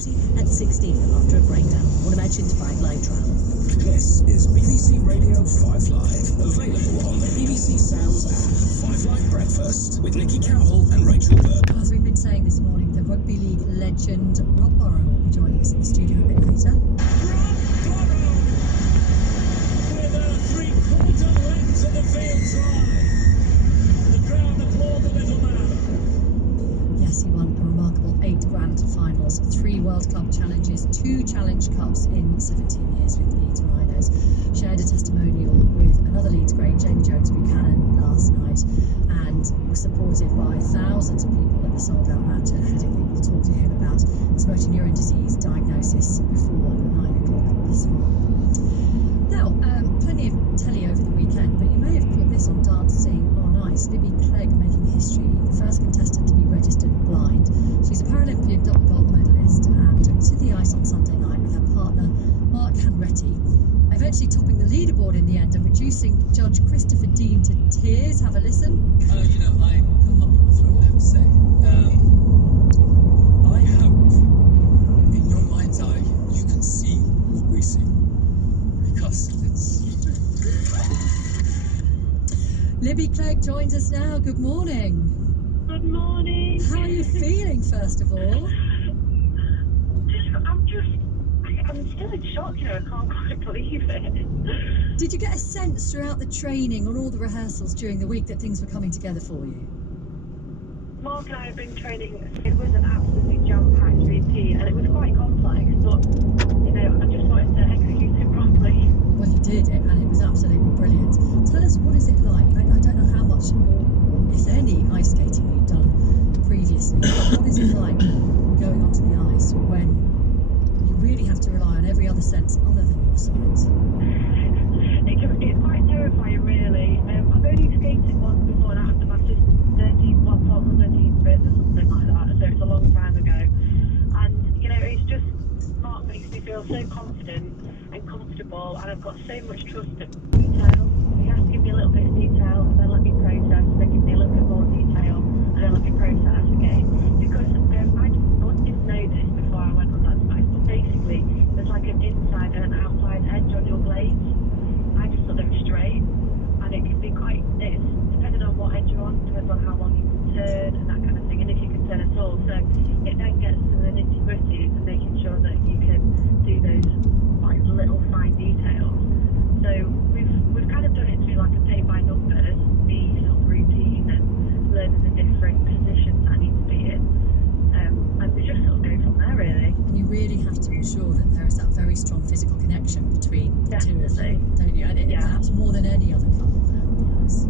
40 and 16th after a breakdown. One of Edgin's 5 Live travel. This is BBC Radio 5 Live, available on the BBC Sounds app. 5 Live Breakfast with Nikki Campbell and Rachel Burke. As we've been saying this morning, the rugby league legend Rob Burrow will be joining us in the studio a bit later. With a three-quarter length of the field try. The crowd applaud the little man. Yes, he won a remarkable 8 grand finals, 3 World Club challenges, 2 Challenge Cups in 17 years with Leeds Rhinos. Shared a testimonial with another Leeds great, Jamie Jones-Buchanan, last night, and was supported by thousands of people at the sold-out match at Headingley. We'll talk to him about his motor neuron disease diagnosis before 9 o'clock this morning. Now, plenty of telly over the weekend, but you may have caught this on Dancing on Ice. Libby Clegg making history, the first contestant to be registered blind. She's a Paralympian double gold medalist and took to the ice on Sunday night with her partner, Mark Hanretti, eventually topping the leaderboard in the end and reducing Judge Christopher Dean to tears. Have a listen. I got lump in my throat, I have to say. I hope, in your mind's eye, you can see what we see. Because it's... Libby Clegg joins us now. Good morning. Good morning. How are you feeling, first of all? I'm still in shock, I can't quite believe it. Did you get a sense throughout the training, on all the rehearsals during the week, that things were coming together for you? Mark and I have been training. It was an absolutely jam-packed routine, and it was quite complex, but, I just wanted to execute it properly. Well, you did, and it was absolutely brilliant. Tell us, what is it like? I don't know how much, or if any, ice skating you've done previously, but what is it like going onto the ice when you really have to rely on every other sense other than your sight? It's quite terrifying, really. I've only skated once before, and after my sister's 13th birthday or something like that, so it's a long time ago. And, it's just, Mark makes me feel so confident and comfortable, and I've got so much trust in detail. He has to give me a little bit of detail, and then let me process, and then give me a little bit more detail, and then let me process again. Because I didn't know this before I went on that ice, but basically, there's like an inside and an outside edge on your blades. I just thought they were straight, and it can be quite, depending on what edge you're on, depends on how long you can turn and that kind of thing, and if you can turn at all. So it then gets to the nitty-gritties and making sure that you can do those like little fine details. So we've kind of done it through like a pay by numbers, the sort of routine and learning the different positions I need to be in, and we just sort of go from there, really. And you really have to ensure that there is that very strong physical connection between the two of you, don't you? And perhaps more than any other couple there on the ice.